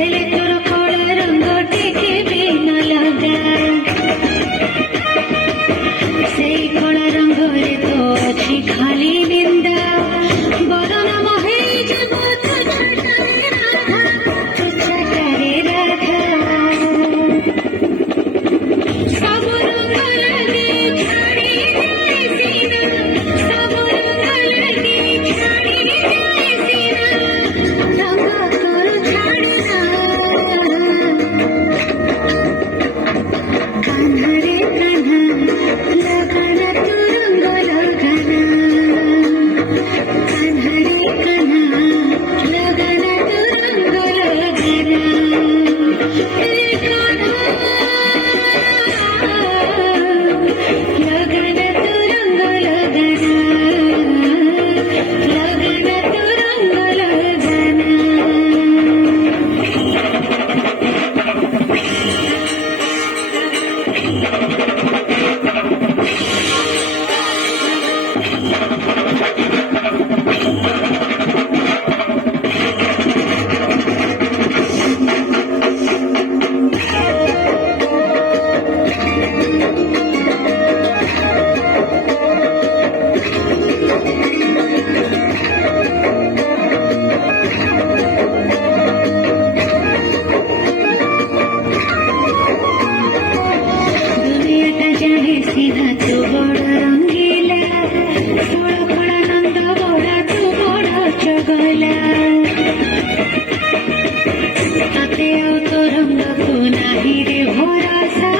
ହେଲେ ତୋର କଳା ରଙ୍ଗ ଟିକେ ବି ନ ଲଗା ସେଇ କଳା ରଙ୍ଗରେ ତ ଅଛି ଖାଲି ନିନ୍ଦା ବଦନ ହେଇଯିବ ଛାଟାରେ ରାଧା ସବୁ ରଙ୍ଗ ଲାଗି ଛାଡ଼ି ଯାଏ ସିନା ସବୁ ରଙ୍ଗ ଲାଗି ଛାଡ଼ି ଯାଏ ସିନା ରଙ୍ଗ ତୋର ଛାଡ଼ି କାନ୍ହରେ କାନ୍ହା ଲଗାନା ତୁ ରଙ୍ଗ ଲଗାନା କାନ୍ହରେ କାନ୍ହା ଲଗାନା ତୁ ରଙ୍ଗ ଲଗାନା लगाना तू रंग लगाना लगाना तू रंग लगाना सीधा तू बड़ा रंगीला फल फल नंद बड़ा तू बड़ा चगला ताते तो रंग को नाही रे भरोसा